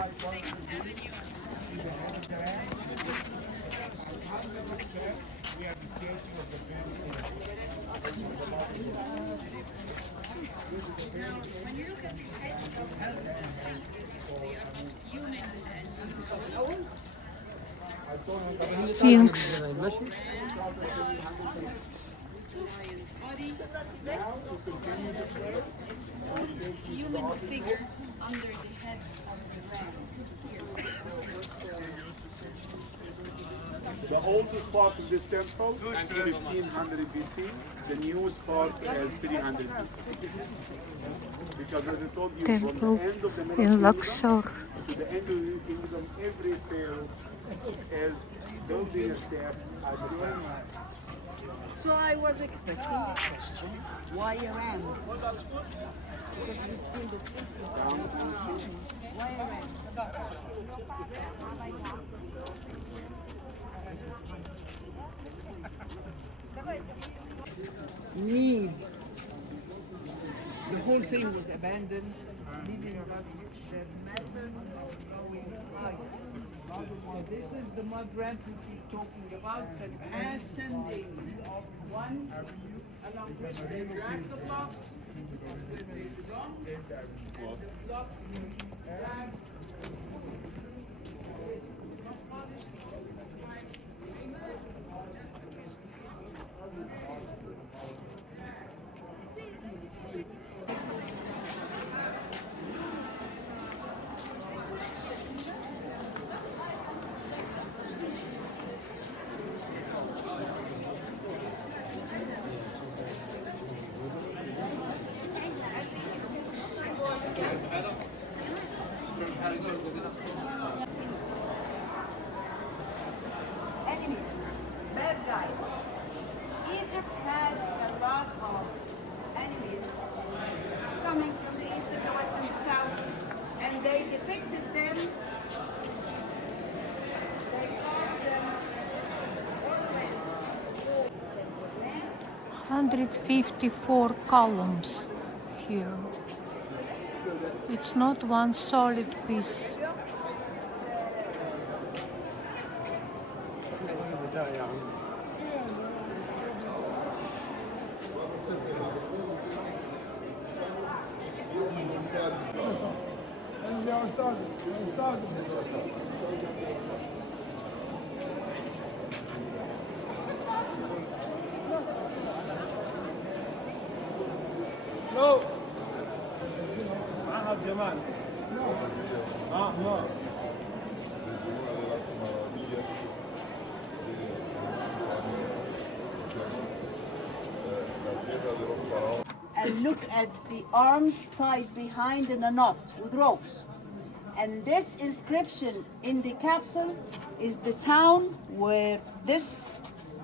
When you look at the heads of the sphinxes, they are not human as Sphinx. lion's body, a small human figure under the head of the ram. The oldest part of this temple, 1500 BC. The newest part is 300 BC. Because as I told you, from Temple the end of the in Middle Luxor. Kingdom to the end of the kingdom, every pharaoh is building a step at a time. So I was expecting the question, why a ram? Because we've seen the Sphinx. Why a ram? Need. The whole thing was abandoned, leaving us the method of going higher. So this is the mud ramp we keep talking about, an ascending of one along which they drag the blocks, when they dump, and the block drag is not polished all the time, just Enemies, bad guys. Egypt had a lot of enemies coming from the east and the west and the south, and they depicted them, they carved them always. 154 columns here. It's not one solid piece. No. معها جمال. no. and look at the arms tied behind in a knot with ropes. And this inscription in the capsule is the town where this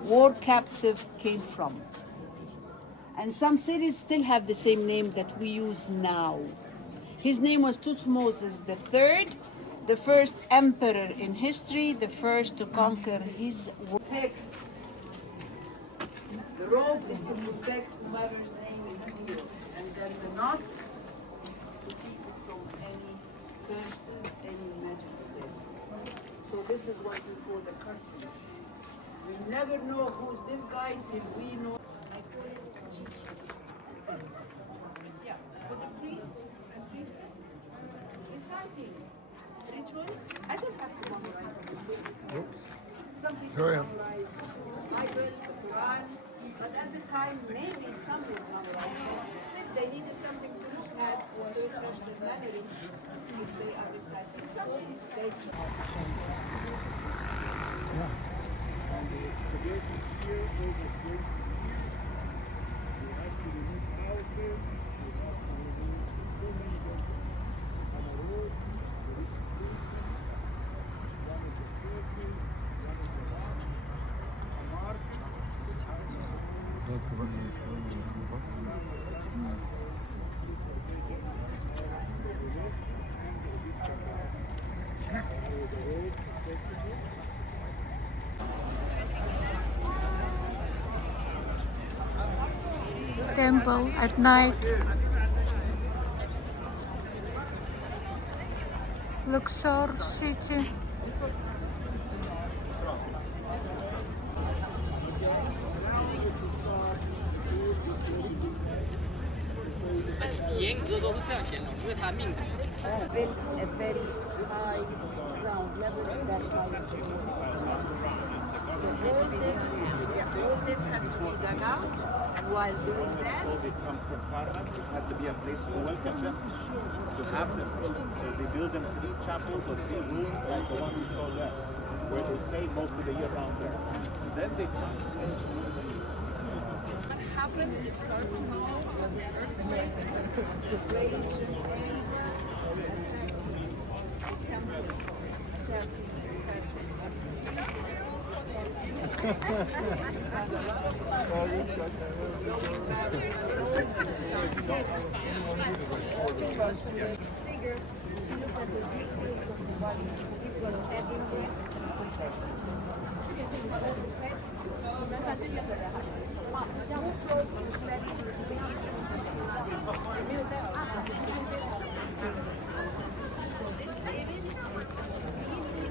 war captive came from. And some cities still have the same name that we use now. His name was Tutmosis III, the first emperor in history, the first to conquer his texts. The rope is to protect whoever's name is here. And then the knot to keep it from any curses, any magic spell. So this is what we call the cartouche. We never know who's this guy till we know. I call it Chichi. Yeah, for the priest and priestess, reciting rituals. I don't have to memorize them. Some people memorize the Bible, the Quran, but at the time maybe some would memorize it. Still, they needed something to look at to refresh their memory to see if they are reciting something. They And the excavations here, all the places here, we have to remove houses, we have to remove buildings on a road, there is a one is a churches, one is a farm, a market, Temple at night. Luxor city. Built a very high ground level that high. So all this had to be dug out, and while doing that, Because it comes from Karnak, it had to be a place to welcome them, to have them. So they build them 3 chapels or 3 rooms like the one we saw there, where they stay most of the year round there. Then they come. what happened in Karnak was an earthquakes, raised the temple, that statue. Found a lot of going back because figure, if you look at the details of the body, you've got setting breast and full back. No throat was fed to the Egypt so this image is completely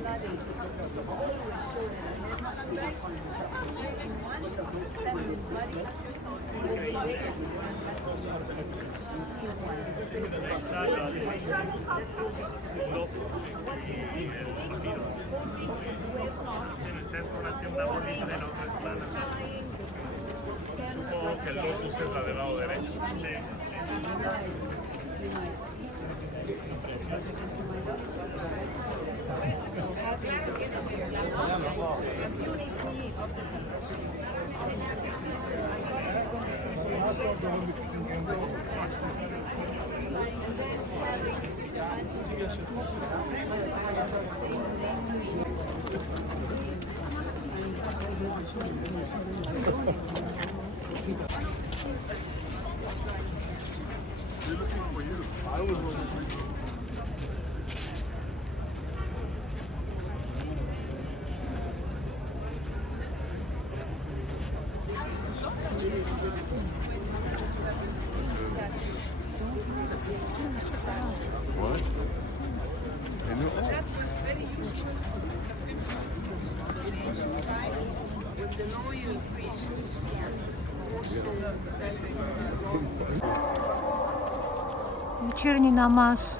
bloody. It was always shown as an in one feminine body with weight and masculine. In one. That goes together. What is it? Holding is the way of not. Que el lotus es la del lado derecho. Sí. What? That was very useful in ancient times with the loyal priests also Вечерний намаз.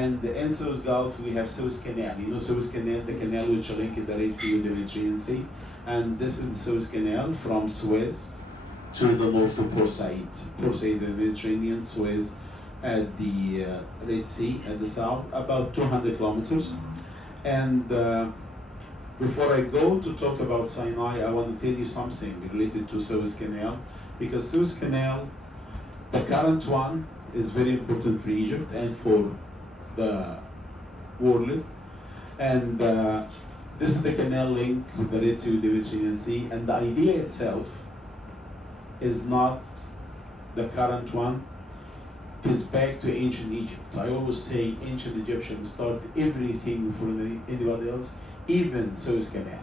And in Suez Gulf, we have Suez Canal. You know Suez Canal, the canal which links the Red Sea with the Mediterranean Sea. And this is the Suez Canal from Suez to the north to Port Said. Port Said, the Mediterranean, Suez at the Red Sea at the south, about 200 kilometers. And before I go to talk about Sinai, I want to tell you something related to Suez Canal, because Suez Canal, the current one, is very important for Egypt and for the world. And this is the canal link with the Red Sea with the Mediterranean Sea, and the idea itself is not the current one. It is back to ancient Egypt. I always say ancient Egyptians start everything before anybody else, even Suez Canal.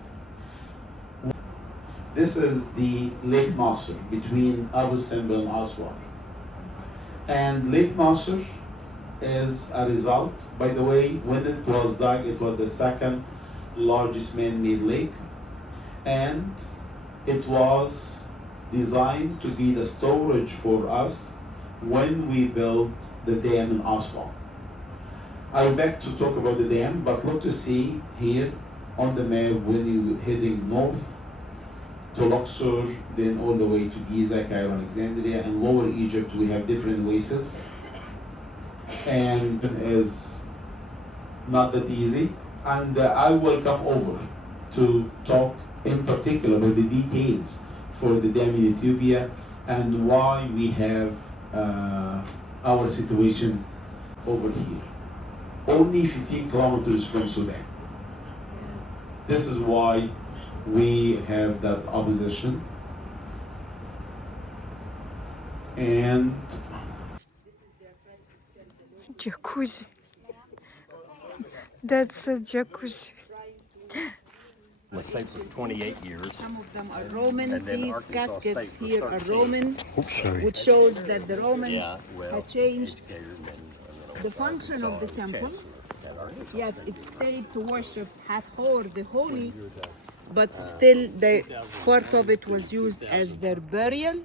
This is the Lake Nasser between Abu Simbel and ASWAN. And Lake Nasser is a result, by the way, when it was dug, it was the second largest man-made lake, and it was designed to be the storage for us when we built the dam in Aswan. I'll back to talk about the dam, but look to see here on the map when you're heading north to Luxor, then all the way to Giza, Cairo, Alexandria, and Lower Egypt, we have different oases. And is not that easy. And I will come over to talk in particular about the details for the dam in Ethiopia and why we have our situation over here. Only 15 kilometers from Sudan. This is why we have that opposition. And Jacuzzi. That's a jacuzzi. The state for 28 years. Some of them are Roman. And then These Arkansas caskets State for here are 13. Roman, which shows that the Romans Yeah, well, had changed educated and the function of the temple. Yet it stayed to worship Hathor, the holy, but still part of it was used as their burial,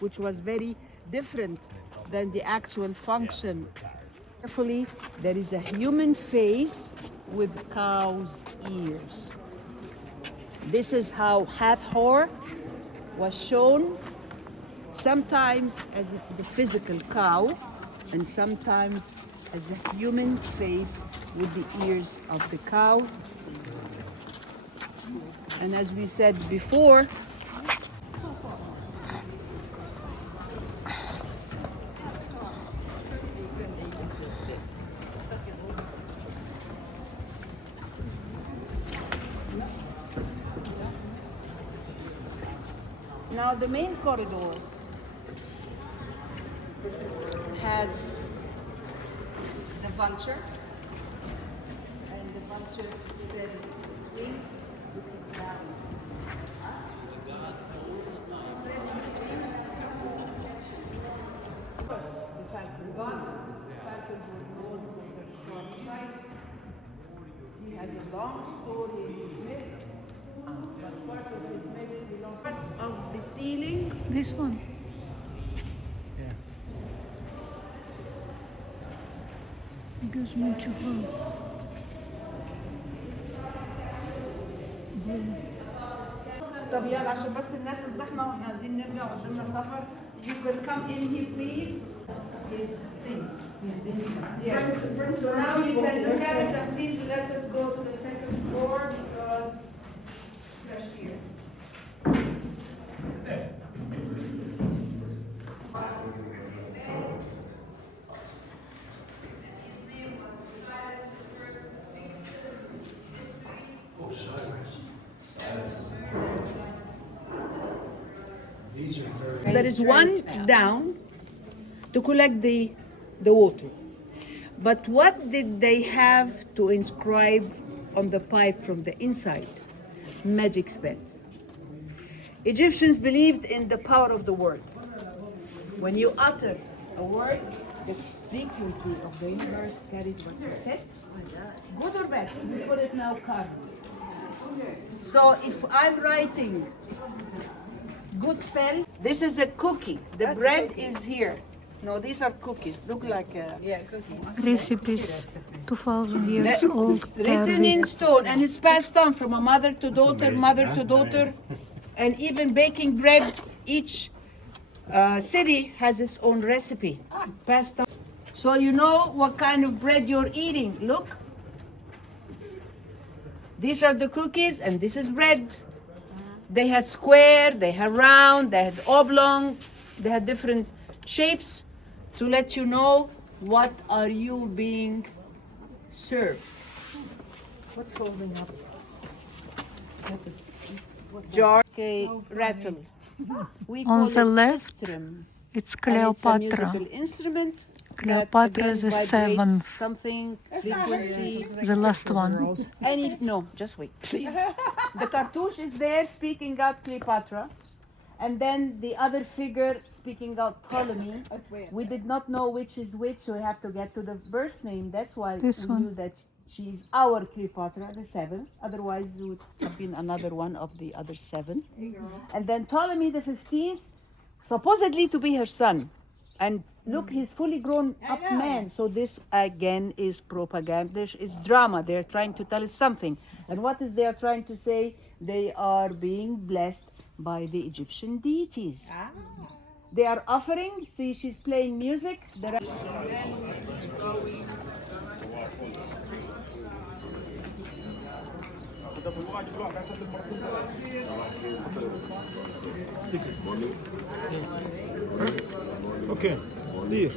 which was very different than the actual function. Carefully, there is a human face with cow's ears. This is how Hathor was shown, sometimes as the physical cow, and sometimes as a human face with the ears of the cow. And as we said before, now the main corridor has the vulture, and the vulture spread its wings, looking down. The falcon god, falcons were known for their short sight. He has a long story in his myth, but part of his myth belongs part of the ceiling. This one. Gives me too طب يلا عشان بس الناس الزحمه واحنا عايزين نرجع قدامنا سفر. You can come in here please. His thing. Yes. So now you can look at it and please let us go to the second floor because fresh air. There is one down to collect the water. But what did they have to inscribe on the pipe from the inside? Magic spells. Egyptians believed in the power of the word. When you utter a word, the frequency of the universe carries what you said. Good or bad? We call it now karma. So if I'm writing good spell, this is a cookie. The bread is here. No, these are cookies. Look like Recipes. 2,000 years old. written in stone, and it's passed on from a mother to daughter, and even baking bread. Each city has its own recipe, passed on. So you know what kind of bread you're eating. Look, these are the cookies, and this is bread. They had square, they had round, they had oblong, they had different shapes to let you know what are you being served. What's holding up? Jar, okay, rattle. We call On the it left, sistrum, it's and it's a Cleopatra. musical instrument. Cleopatra that, again, the vibrates 7th. something, frequency. The last one. No, just wait, please. The cartouche is there speaking out Cleopatra. And then the other figure speaking out Ptolemy. We did not know which is which, so we have to get to the birth name. That's why This we one. knew that she's our Cleopatra, the 7th. Otherwise, it would have been another one of the other 7. And then Ptolemy the 15th, supposedly to be her son. And look, he's fully grown up man. So this again is propaganda, is drama. They're trying to tell us something. And what is they are trying to say? They are being blessed by the Egyptian deities. They are offering. See, she's playing music. Okay, clear.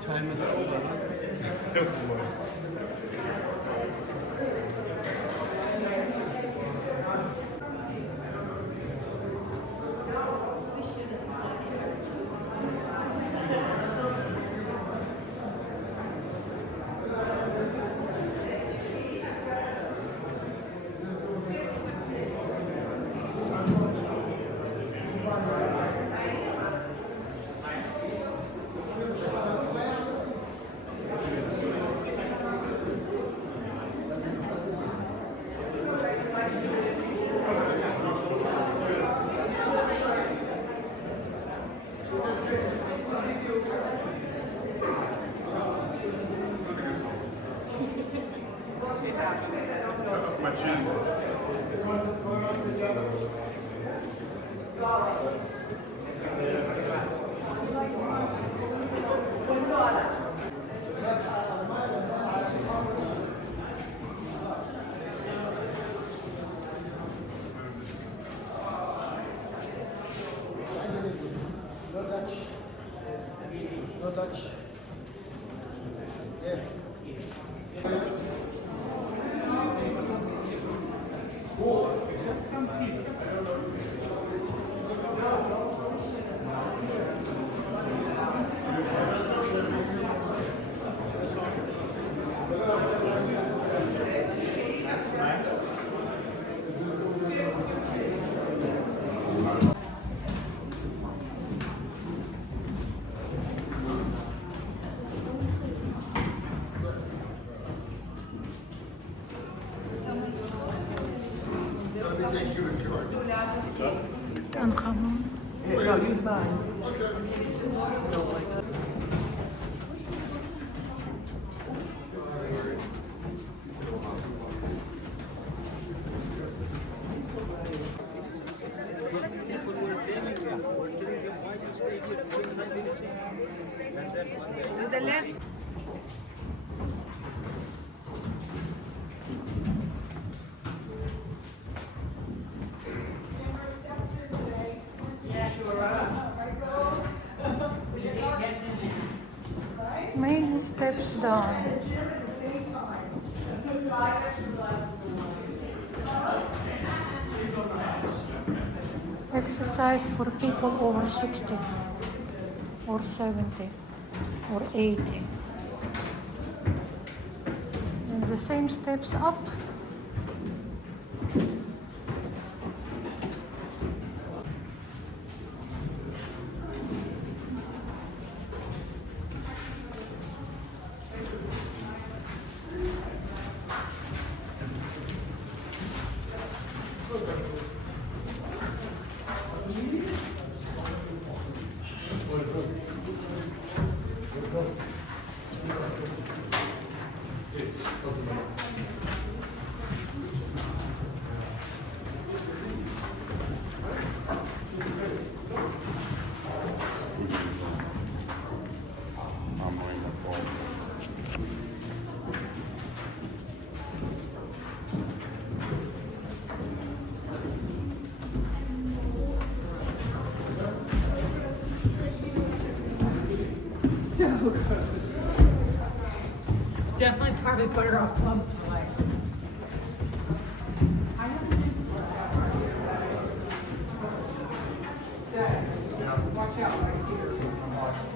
Time is over. No touch. Yeah. Dan gaan we. To the left. Main steps down. Exercise for people over 60 or 70 or 80. And the same steps up. So good. Definitely probably put her off plums for life. Watch out right here. I'm watching.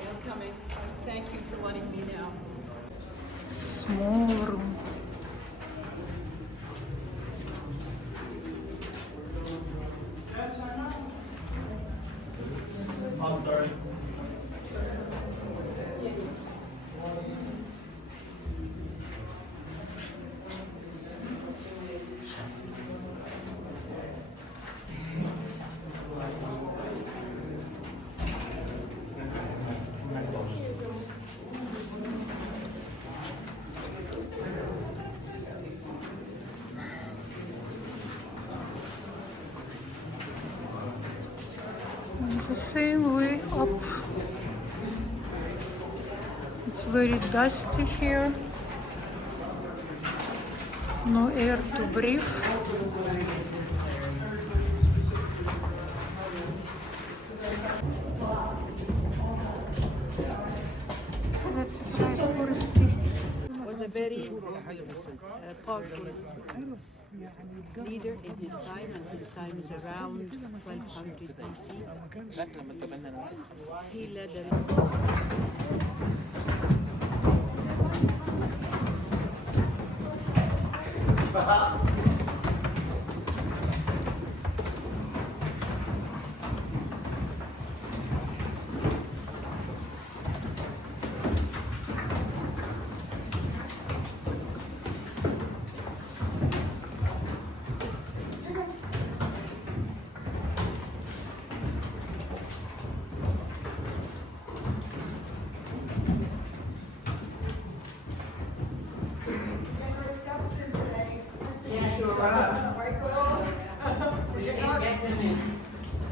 I'm coming. Thank you for letting me know. Small room. the same way up. It's very dusty here. No air to breathe. That's the price for tea. Was a very powerful leader in his time, and his time is around 1200 BC. He led a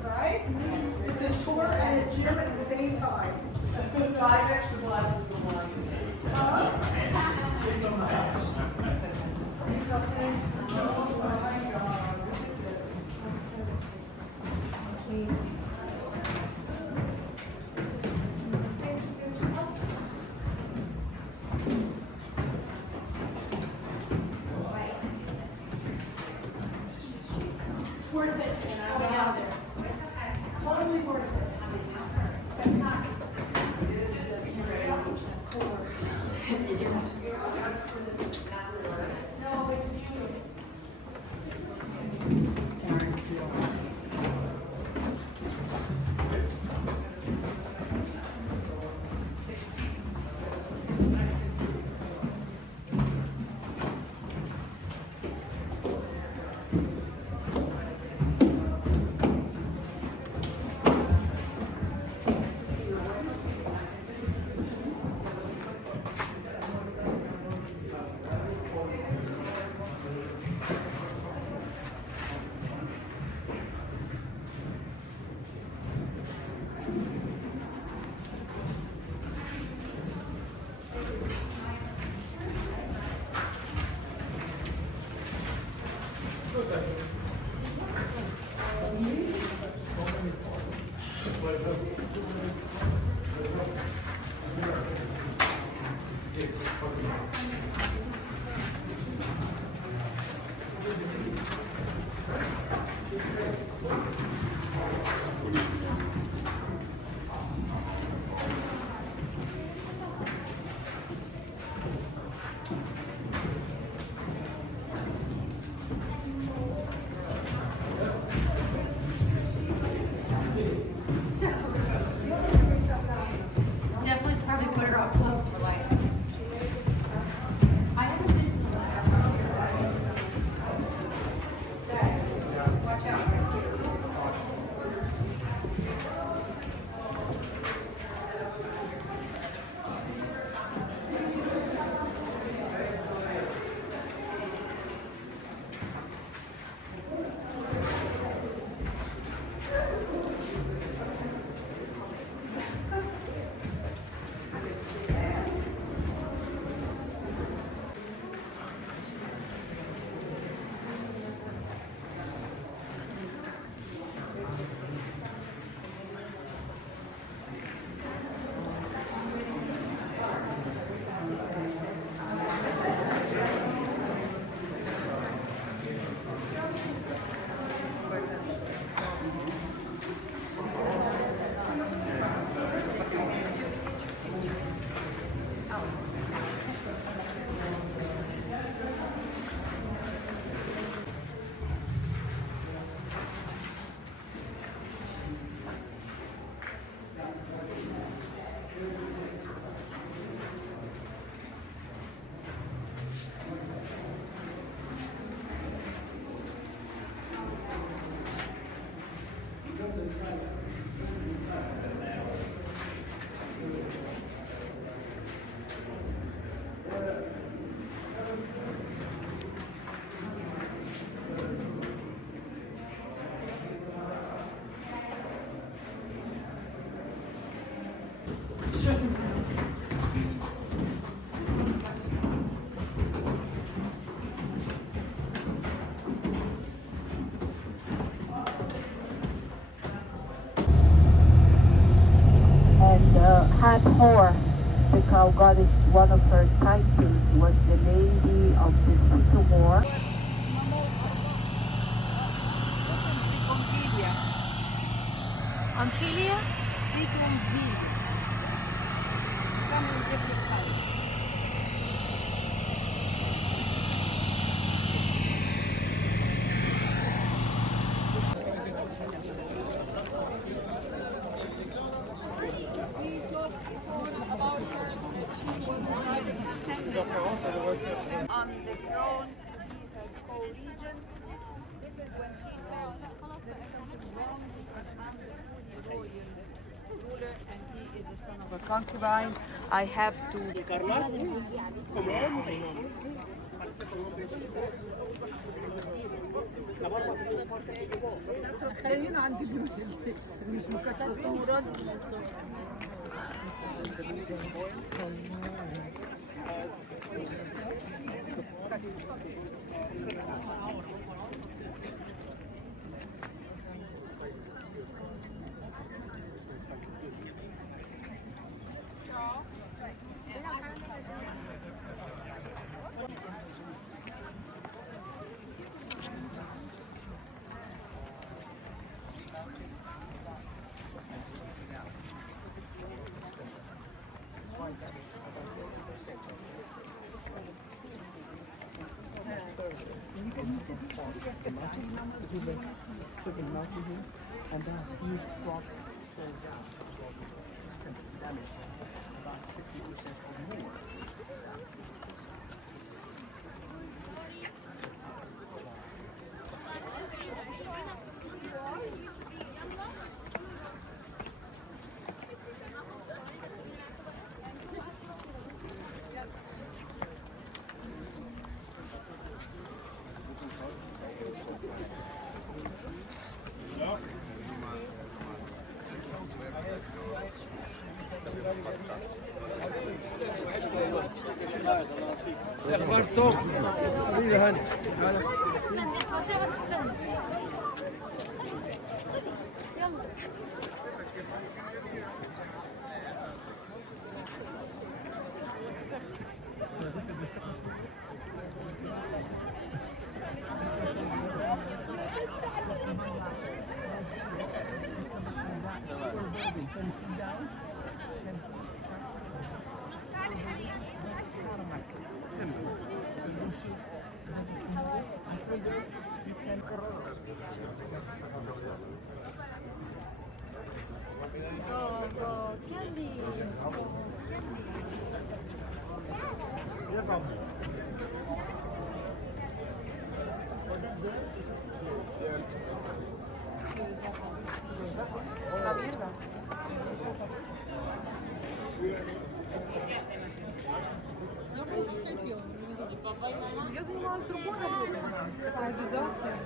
Right? It's a tour and a gym at the same time. 5 extra glasses of wine. Oh my God. It's worth it. Going out there. Totally worth it. No, it's beautiful. had Thor, the cow goddess. One of her titles was the Lady of the Sycamore. Amphilia? Bougainville. Come in different colors. We talked before about her. She was a direct descendant on the throne to be her co-regent. This is when she felt there is something wrong because I'm the royal ruler and he is a son of a concubine. I have to. Karnak, como hombre. خلينا عندي مش مكسرين. And that huge drop goes down. Damage about 60% or more. اخبار توب قليله هاني Я занималась другой работой. Организация.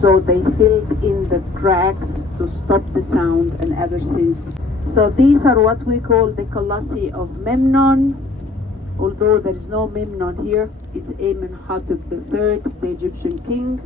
So they filled in the cracks to stop the sound, and ever since. So these are what we call the colossi of Memnon. Although there is no Memnon here, it's Amenhotep III, the Egyptian king.